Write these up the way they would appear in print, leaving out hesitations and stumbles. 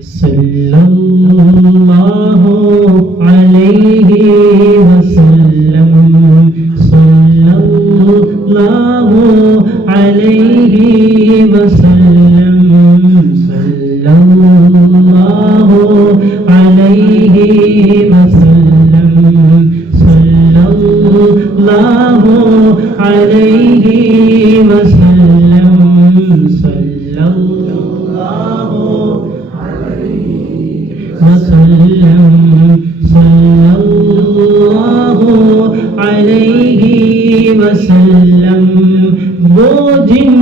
صلی اللہ علیہ وسلم صلی اللہ علیہ وسلم صلی اللہ علیہ وسلم صلی اللہ علیہ وسلم صلی اللہ وسلم صلی اللہ علیہ وسلم وہ جن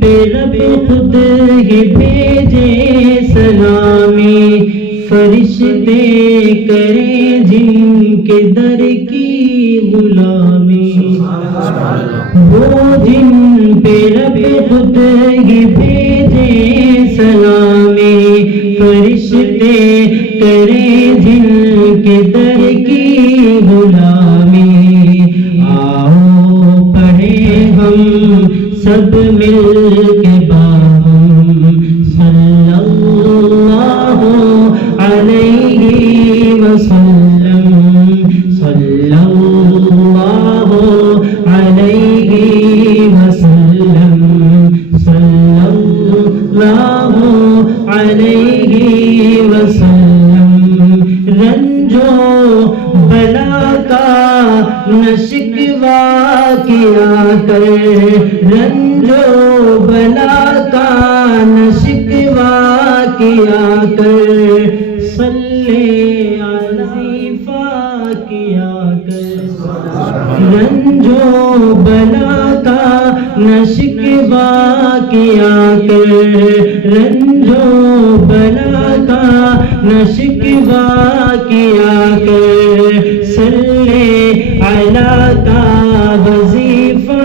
پہ رب خود ہی بھیجے سلامی فرشتے کرے جن کے در کی غلامی وہ جن پہ رب خود ہی بھیجے سلامی فرشتے کرے جن کے در کی غلامی آؤ پڑھے ہم سب مل کے باہم صلی اللہ علیہ وسلم صلی اللہ علیہ وسلم صلی اللہ علیہ وسلم رنجو بلا کا نہ شکوہ کیا کر رنجو بلا کا نہ شکوہ کیا کر صلی علیہ کیا کر رنجو بلا کا نہ شکوہ کیا کر رنجو بلا کا نہ شکوہ کیا کر صلی علیہ کا وظیفہ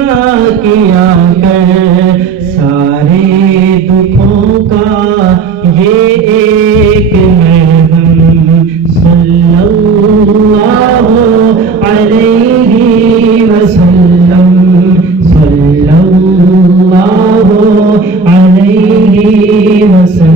کیا کر سارے دکھوں کا یہ ایک مرہم صلی اللہ علیہ وسلم صلی اللہ علیہ وسلم